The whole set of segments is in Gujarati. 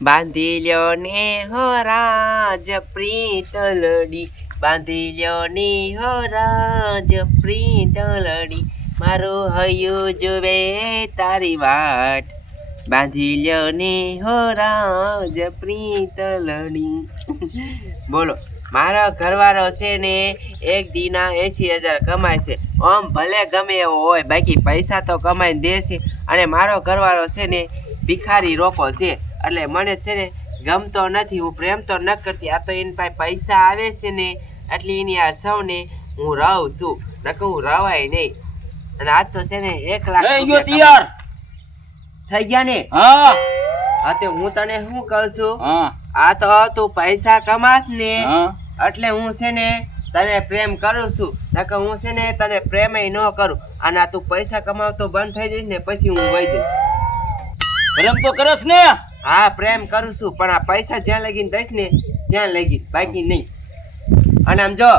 બાંધી લ્યો ને હો રાજ પ્રીતલડી, બાંધી લ્યો ને હો રાજ પ્રીતલડી, મારું હૈયું જોવે તારી વાટ, બાંધી લ્યો ને હો રાજ પ્રીતલડી. બોલો, મારો ઘરવાળો છે ને એક દીના 80,000 કમાય છે. આમ ભલે ગમે એવો હોય, બાકી પૈસા તો કમાઈને દે છે. અને મારો ઘરવાળો છે ને ભિખારી રોકો છે, એટલે મને છે ને ગમતો નથી. હું પ્રેમ તો ન કરતી, આ તો એની પાસે પૈસા આવે છે ને એટલે એની આ સૌને હું રહું છું, નકર હું રવાય નહીં. અને આજ તો છે ને 1 લાખ તૈયાર થઈ ગયા ને. હા હા, તે હું તને શું કહું છું, હા આ તો તું પૈસા કમાસ ને હા એટલે હું છે ને તને પ્રેમ કરું છું, નકર હું છે ને તને પ્રેમ ન કરું. અને આ તું પૈસા કમાવતો બંધ થઈ જઈશ ને પછી હું વહી જઈશ. પ્રેમ તો કરસ ને? હા, પ્રેમ કરું છું, પણ આ પૈસા જ્યાં લગીને દઈશ ને ત્યાં લગી, બાકી નહીં. અને આમ જો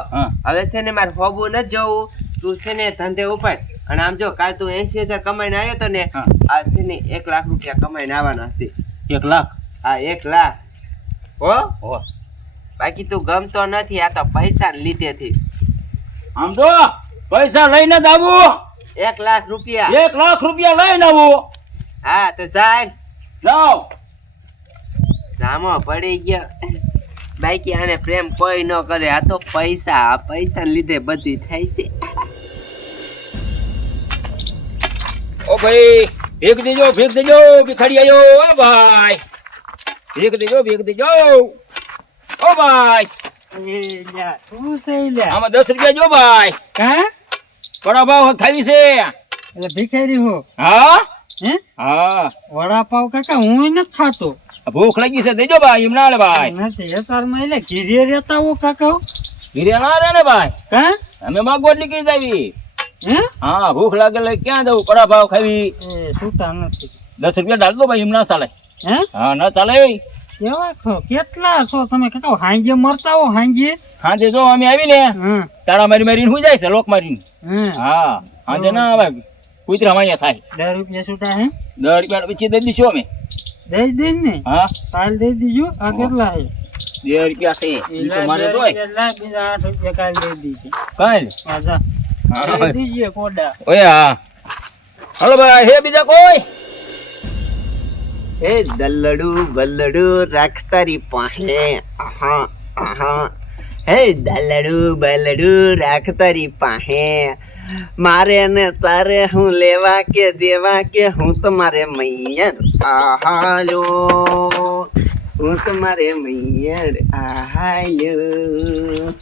હવે છે ને મારે હોબું નથી જવું, તું છે ને ધંધે ઉપર. અને આમ જો કાલ તું 80,000 કમાઈને આવ્યો તો ને, આ છે ને 1 લાખ રૂપિયા કમાઈને આવવાના છે. 1 લાખ? હા, 1 લાખ. હો, બાકી તું ગમતો નથી, આ તો પૈસા લીધેથી. આમ તો પૈસા લઈને જ આવું. 1 લાખ રૂપિયા? 1 લાખ રૂપિયા લઈને આવું. હા, તો જાય જાઓ. સામો પડી ગયો. બાકી આને પ્રેમ કોઈ ન કરે, આ તો પૈસા લીધે બધી થાય છે. ઓ ભાઈ, ભેગ દેજો ભિખારી આયો. ઓ ભાઈ, ભેગ દેજો. ઓ ભાઈ, શું છે લે? આમાં 10 રૂપિયા જો ભાઈ. હા, વડાપાવ ખાવી છે. એટલે ભિખારી હો? હા હે? હા, વડાપાવ કાકા હું નથી ખાતો. ભૂખ લાગી છે, દેજો ભાઈ. એમ ના લે ભાઈ. નથી એતારમાં એટલે ઘીરે રહેતા હો કાકા. ઘીરે ના રે ને ભાઈ. હા, અમે માગવટ નીકળી જાવી. હે? હા, ભૂખ લાગે એટલે ક્યાં જવું? વડાપાવ ખાવી. એ છૂટા નથી. 10 રૂપિયા ડાલ દો ભાઈ. એમ ના ચાલે. હે? હા, ના ચાલે. કેવા છો? કેટલા છો તમે કાકા? હાંજે મરતા હો હાંજે? હાજે જો અમે આવી ને હા તાળા મારીને હુઈ જાય છે, લોક મારીને. હા. હા, હાજે ના આવે. કુતરા માયા થાય. 10 રૂપિયા છૂટા હે? 10 રૂપિયા પછી દઈ દઈશું અમે. દઈ દે ને. હા, કાલ દઈ દીજો. આ કેટલા હે? 2 રૂપિયા છે. ઈ તો મારે જોય. બીજા 8 રૂપિયા કાલ દઈ દીજે. કાલ હા જા. હા. દઈ દીજે કોડા. ઓય હા. હાલો ભાઈ, હે બીજા કોઈ? હે દલ્લડું બલ્લડું રાખ તારી પાસે. આહા આહા. હે દલ્લડું બલ્લડું રાખ તારી પાસે. મારે ને તારે હું લેવા કે દેવા કે હું તમારે મૈયર. આહા લો, હું તમારે મૈયર. આહા લો.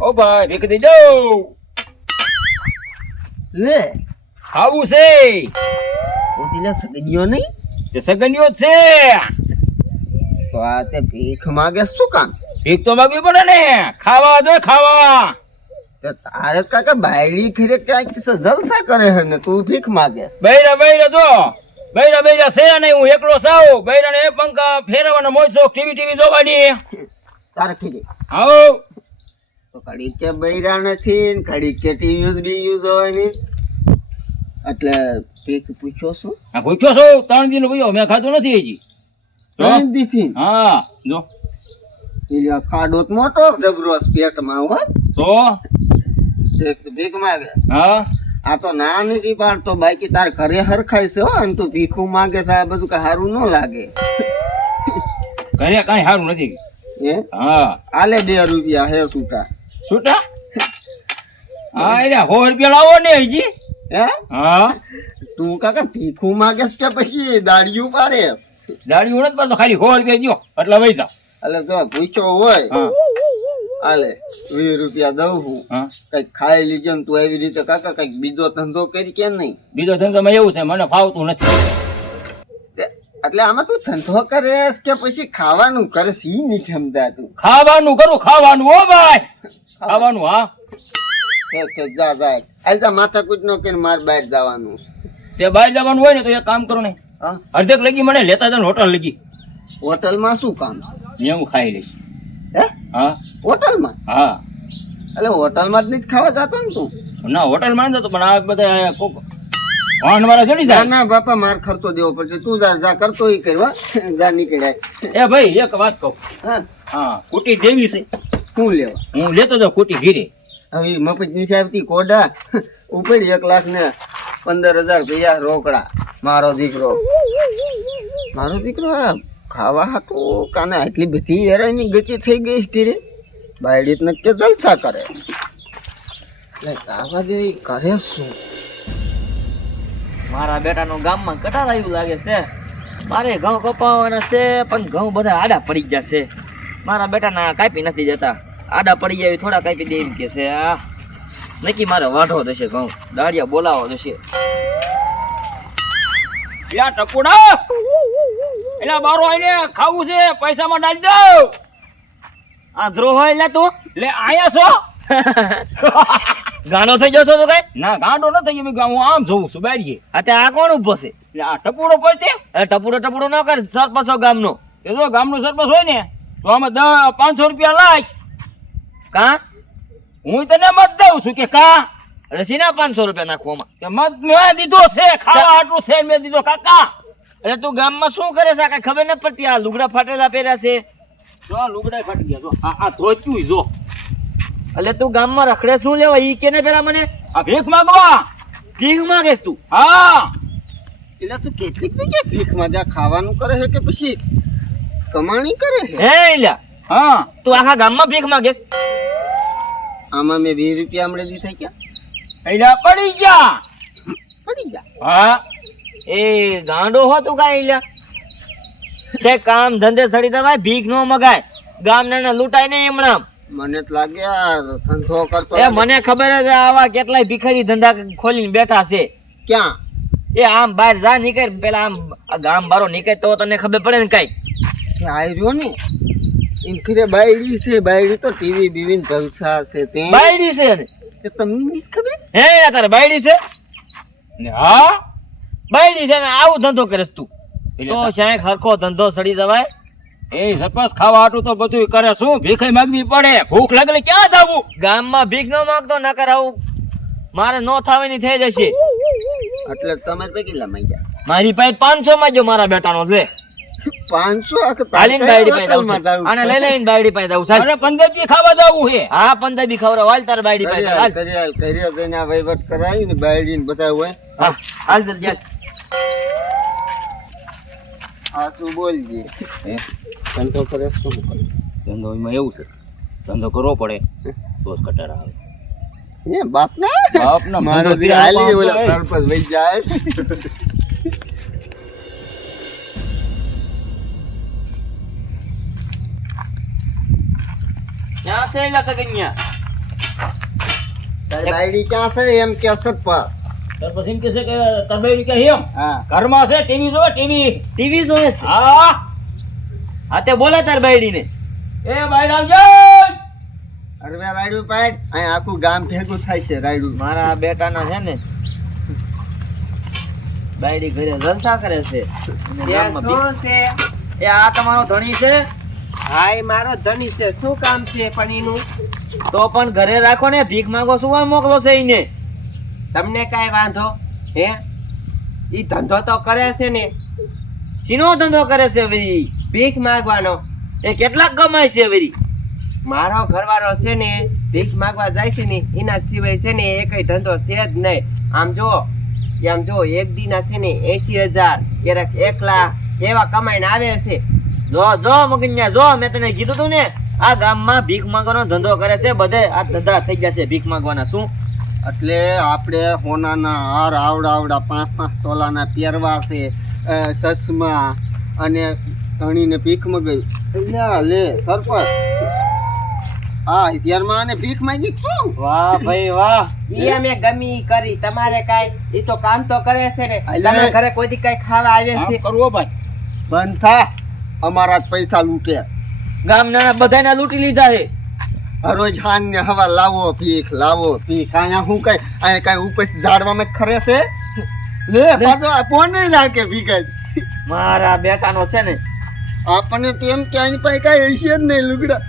ઓ ભાઈ, ભેગ દેજો. લે આવું છે. ઉતીલા સગન્યો નહીં તે સગન્યો જ છે. તો આ તે ભીખ માગે શું કામ? ભીખ તો માગવી પડે ને. ખાવા દો, ખાવા. તે તારે કાકા બાયડી ખરે ક્યાંક જલસા કરે છે ને તું ભીખ માગે. બૈરા જો. બૈરા છે નહીં, હું એકલો સાવ. બૈરાને એ પંખા ફેરવાનો મોજ શોખ, ટીવી જોવાની. તારે ખીરી આવો. તો ઘડી કે બૈરા નથી ને ઘડી કે ટીવી બીયુઝ હોય ને એટલે ભીખ પૂછ્યો શું? આ ભૂખ્યો છો? 3 દિન ભૂખ્યો, મેં ખાધું નથી હજી. ત્રણ દીથી હા, જો એટલે ખાડો તો મોટો જબરો પેટમાં હો. તો એક તો ભીખ માગે. હા, આ તો ના નથી પાડતો, બાકી તાર ઘરે હરખાય છે હો. અને તું ભીખું માગે છે, આ બધું કઈ સારું ન લાગે. ઘરે કઈ સારું નથી. હે? હા, આલે 2 રૂપિયા હે છૂટા. છૂટા? હા, એટલે 100 રૂપિયા લાવો ને હજી. હે? હા, તું કાકા ભીખું માગેસ કે પછી દાડિયું પાડેસ? દાડી ઉણત પર તો ખાલી 100 રૂપિયા દો એટલે વહી જાવ. એટલે જો પૂછ્યો હોય હા, આલે 20 રૂપિયા દઉં હું, હા. કઈક ખાઈ લીજો ને તું એવી રીતે કાકા કઈક બીજો ધંધો કરી કે નહીં? બીજો ધંધોમાં એવું છે, મને ફાવતું નથી. એટલે આમાં તું ધંધો કરેસ કે પછી ખાવાનું કરે સી નહીં સમજાતું. ખાવાનું કરું, ખાવાનું. હો ભાઈ, ખાવાનું. હા, કે જા જાય આલતા માથા કૂટ નો કે માર બહાર જવાનું. તે બહાર જવાનું હોય ને તો એક કામ કરો ને, હા, અડધેક લગી મને લેતા જાવ હોટલ લગી. હોટલમાં શું કામ? મેં હું ખાઈ લઈશ. હે? હા હોટલમાં? હા. એટલે હોટલમાં જ નહીં ખાવા જતો ને તું? ના, હોટલમાં નથી જતો, પણ આ બધા કોક વાહન વાળા ચડી ના જાય. ના બાપા માર ખર્ચો દેવો પડશે તું જા જા કરતો ઈ કરવા જા નીકળાય. એ ભાઈ એક વાત કહું. હા હા કુટી દેવી છે. શું લેવા હું લેતો જાઉં કુટી ઘીરે. હવે મફત નીચે આવતી કોડા ઉપડી 1,15,000 રૂપિયા રોકડા. મારો દીકરો આ ખાવા હાટું કાને આટલી બધી હેરાની ગતિ થઈ ગઈ છે ઘીરે. બાયડી જ નક્કી જલસા કરે એટલે ખાવા દે કરે શું. મારા બેટાનું ગામમાં કટાર આવ્યું લાગે છે. મારે ઘઉં કપાવવાના છે પણ ઘઉં બધા આડા પડી ગયા છે. મારા બેટાના કાપી નથી જતા. આડા પડી જાય થોડા કાપી દે એમ કે છે. આ નક્કી મારે વાઢો થશે ઘઉં. દાળિયા બોલાવો થશે. એલા ટપુડા, એલા બારો આઈને ખાવું છે, પૈસામાં ડાલી દો. આંધળો હોય એટલે તું લે આયા છો? ગાંડો થઈ ગયો છો તો કઈ? ના ગાંડો ન થઈ ગયો, હું આમ જોઉં છું બારીએ. આ તે આ કોણ ઉભો છે? એટલે આ ટપુડો પોતે અરે ટપુડો ન કર. સરપંચો ગામનો એ જો ગામનો સરપંચ હોય ને તો આમે 500 રૂપિયા લાખ. કા હું તને મત દઉં છું કે કા અરે સીના 500 રૂપિયા નાખવામાં. કે મત મેં દીધો છે, ખાવા આટલું છે મેં દીધો કાકા. અરે તું ગામમાં શું કરે છે? આ કઈ ખબર ન પડતી. આ લુગડા ફાટેલા પહેર્યા છે. જો લુગડા ફાટી ગયા, જો આ ધોત્યું જો. એટલે તું ગામમાં રખડે શું લેવા? ઈ કે ને પેલા મને આ ભીખ માંગવા. ભીખ માંગે તું? હા એટલે તું કેટલીક જગ્યાએ ભીખ માંગ્યા ખાવાનું કરે છે કે પછી કમાણી કરે છે? હે ઇલ્યા હા તું આખા ગામમાં ભીખ માંગે છે? આમાં મેં 20 રૂપિયા હમણાં દીધા ક્યાં એલા પડી ગયા. પડી ગયા. હા એ ગાંડો હો તું કાંઈ ઇલ્યા? છે કામ ધંધે સડી દવાય ભીખ નો મગાય. ગામના લૂંટાય ને એમણામ. મને તો લાગે આ ધંધો કરતો એ મને ખબર જ આવા કેટલાય ભિખારી ધંધા ખોલીને બેઠા છે. ક્યાં એ આમ બહાર જા નીકળ પેલા આમ આ ગામ બારો નીકળ તો તને ખબર પડે ને કઈ. કે આયરો ને એમ ખરે બાયડી છે. બાયડી તો ટીવી બીવી ને જલસા છે તે બાયડી છે ને? તે તમને નથી ખબર? હે તારે બાયડી છે? ને હા બાયડી છે ને આવું ધંધો કરે છે તું? તો શાયક હરખો ધંધો સડી દવાય. એ સરપંચ ખાવા હાટું તો બધું કરે, શું ભીખ માંગવી પડે? ભૂખ લાગે ક્યાં જાવું? ગામમાં ભીખ ન માંગતો ન કર આવું. મારે નો થાવાની થઈ જશે. એટલે તમારે પૈકી કેટલા માંગ્યા? મારી પાસે 500 માં જો મારા બેટાનો છે. 500 આ તો હાલીને બાયડી પાસે હોટલમાં જાઉં જાવું છું. આને લઈ લઈને બાયડી પાસે જાઉં સાહેબ. અરે 15 દી ખાવા જાવું છે. હા 15 બી ખવડાવ. હાલ તારે બાયડી પાસે હાલ. કર્યા જઈને આ વહીવટ કરાવી ને બાયડી ને બધા હોય. હા હાલ જલ્દી હાલ. આ શું બોલજે હે? ધંધો કરે છે શું કરે? ધંધોમાં એવું છે, ધંધો કરવો પડે તો જ કટાર આવે. એ બાપના બાપના મારો ધંધો દી હાલી પાંચસો ઓલા હોય. સરપંચ વહી જાય. ક્યાં છે એલા સગન્યા? તારી બાયડી ક્યાં છે એમ કે સરપંચ? સરપંચ એમ કે છે કે તરબાઈ કે એમ હા ઘરમાં છે, ટીવી જોવે ટીવી. ટીવી જોવે છે? હા હા તે બોલા તાર બાયડી ને. એ બહાર આવજો. અરે મેં રાયડું પાડ અહીં આખું ગામ ભેગું થાય છે રાયડું. મારા બેટાના છે ને બાયડી ઘરે જલસા કરે છે. અને ત્યાં ગામમાં ભીખ- શું છે? એ આ તમારો ધણી છે? હાય મારો ધણી છે. શું કામ છે પણ એનું? તો પણ ઘરે રાખો ને. ભીખ માંગો શું કામ મોકલો છે એને? તમને કાંઈ વાંધો હે? ઈ ધંધો તો કરે છે ને, શીનો ધંધો કરે છે વરી? ભીખ માંગવાનો. એ કેટલાક કમાય છે વરી? મારો ઘરવાળો છે ને ભીખ માંગવા જાય છે ને એના સિવાય છે ને એ કઈ ધંધો છે જ નહીં. આમ જો એક દીના છે ને 80,000 ક્યારેક 1 લાખ એવા કમાઈને આવે છે. જો મગન્યા જો, મેં તને કીધું તું ને આ ગામમાં ભીખ માંગવાનો ધંધો કરે છે. બધે આ ધંધા થઈ ગયા છે ભીખ માંગવાના. શું એટલે આપણે હોનાના હાર આવડા 5-5 તોલાના પહેરવા છે, ચશ્મા અને ધણીને ભીખ મગાવી. અહીંયા લે સરપંચ આ અત્યારમાં આને ભીખ માંગી શું? વાહ ભાઈ વાહ. ઈ અમે ગમી ઈ કરી. તમારે કાંઈ ઈ તો કામ તો કરે છે ને. અલે. તમે ઘરે કોઈ દી કાંઈ ખાવા આવે આમ છે? કરવો ભાઈ. બંધ થા. અમારા જ પૈસા લૂંટે. ગામના બધાને લૂંટી લીધા છે. રોજ હાન ને હવા લાવો ભીખ અહીંયા હું કઈ અહીંયા કઈ ઉપર ઝાડવામાં જ ખરે છે? લે પાછો ફોન નહીં રાખે ભીખ જ. મારા બેટાનો છે ને આપણને તો એમ કે આની પાસે કાંઈ હશે જ નહીં લુગડા.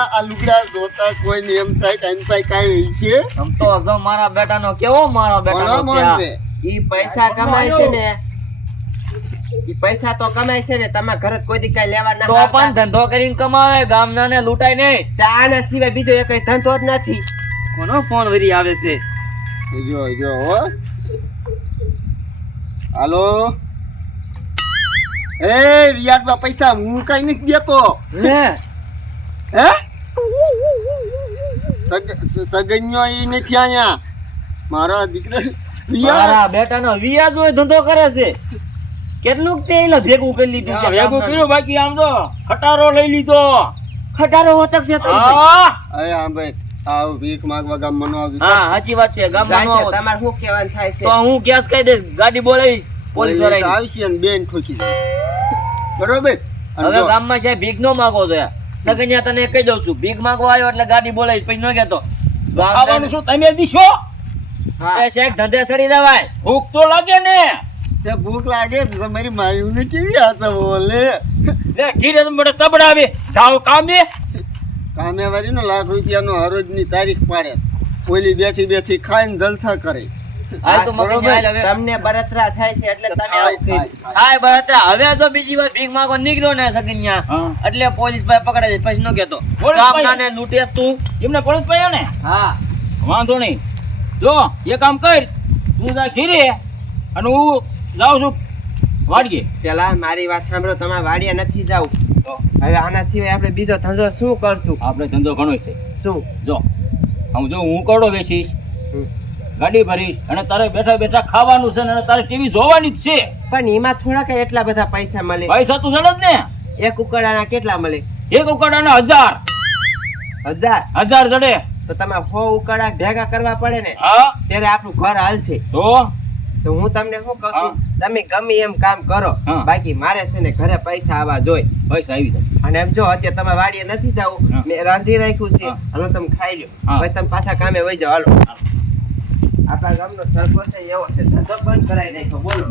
આ લુગડા જોતા કોઈને એમ થાય કે આની પાસે કાંઈ હશે. આમ તો જો મારા બેટાનો કેવો મારો બેટાનો ભલા છે આ. મોન છે. ઈ પૈસા કમાય છે ને, ઈ પૈસા તો કમાય છે ને, તમારા ઘરે કોઈ દી કાંઈ લેવા ના તો આવતા. પણ ધંધો કરીને કમાવે, ગામના ને લૂંટાય નહીં. તે આના સિવાય બીજો એક ધંધો જ નથી. કોનો ફોન વરી આવે છે? જો જો હો હાલો એ વ્યાજમાં પૈસા હું કઈ નથી દેતો હે હે સગન્યો ઈ નથી અહીંયા મારા દીકરા વ્યાજ મારા બેટાનો વ્યાજ હોય ધંધો કરે છે. કેટલુંક તે એલા ભેગું કરી લીધું છે. ભેગું કર્યું, બાકી આમ તો ખટારો લઈ લીધો. ખટારો હોતક છે તારી. હા અરે હા ભાઈ આવ ભીખ માંગવા ગામ મનો આવી હા સાચી વાત છે. ગામમાં નો જાય છે, આવત. તમારે શું કહેવાનું થાય છે? તો હું કેસ કહી દઈશ, ગાડી બોલાવીશ પોલીસ વાળાની. આવશે ને બેન ઠોકી જાય બરોબર અને હવે જો, ગામમાં છે ભીખ નો માગો તો સગન્યા તને કહી દઉં છું, ભીખ માંગવા આવ્યો એટલે ગાડી બોલાવીશ, પછી ન કહેતો ખાવાનું શું તમે દીશો? હા. એ શેખ ધંધે સડી દેવાય. ભૂખ તો લાગે ને. તે ભૂખ લાગે તો તમારી માયુને કેવી આશા બોલે લે ઘીરે મને તબડાવે, જાઓ કામે. કામે વાળી ને લાખ રૂપિયાનો હરોજની તારીખ પાડે ઓલી બેઠી બેઠી ખાઈને જલસા કરે આ તો મગજ બરોબર. હાલ હવે. તમને બળતરા થાય છે એટલે તમે આવું કર્યું. હાય બળતરા. હવે તો બીજી વાર ભીખ માંગવા નીકળ્યો ને સગન્યા હા. એટલે પોલીસ ભાઈ પકડે છે, પછી ન કહેતો પોલીસ ગામના ભાઈ? ને લૂંટેસ તું. એમને પડત પડ્યો ને. હા વાંધો નહીં. જો એ કામ કર, તું જા ઘીરે અને હું જાઉં છું વાડીએ. પેલા મારી વાત સાંભળો, તમારે વાડિયા નથી જાવું. તો હવે આના સિવાય આપણે બીજો ધંધો શું કરશું? આપણે ધંધો ઘણો છે. શું? જો હું કરડો વેચીશ, હમ. ગાડી ભરીશ અને તારે બેઠા બેઠા ખાવાનું છે ને અને તારે ટીવી જોવાની જ છે. પણ એમાં થોડા કઈ એટલા બધા પૈસા મળે? પૈસા તું સડો જ ને. એક ઉકરડાના કેટલા મળે? એક ઉકાળાના 1000 1000. જડે. તો તમે 100 ઉકરડા ભેગા કરવા પડે ને, હા ત્યારે આપણું ઘર હાલશે. તો હું તમને શું કહું છું, તમે ગમે એમ કામ કરો, હા. બાકી મારે છે ને ઘરે પૈસા આવવા જોઈએ. પૈસા આવી જાય. અને એમ જો અત્યારે તમે વાડીએ નથી જાવું, હા. મેં રાંધી રાખ્યું છે, હા. હાલો તમે ખાઈ લ્યો, હા. પછી તમે પાછા કામે વહી જાઓ. હાલો, આપણા ગામનો સરપંચ એવો છે, ધંધો બંધ કરાવી નાખ્યો. બોલો.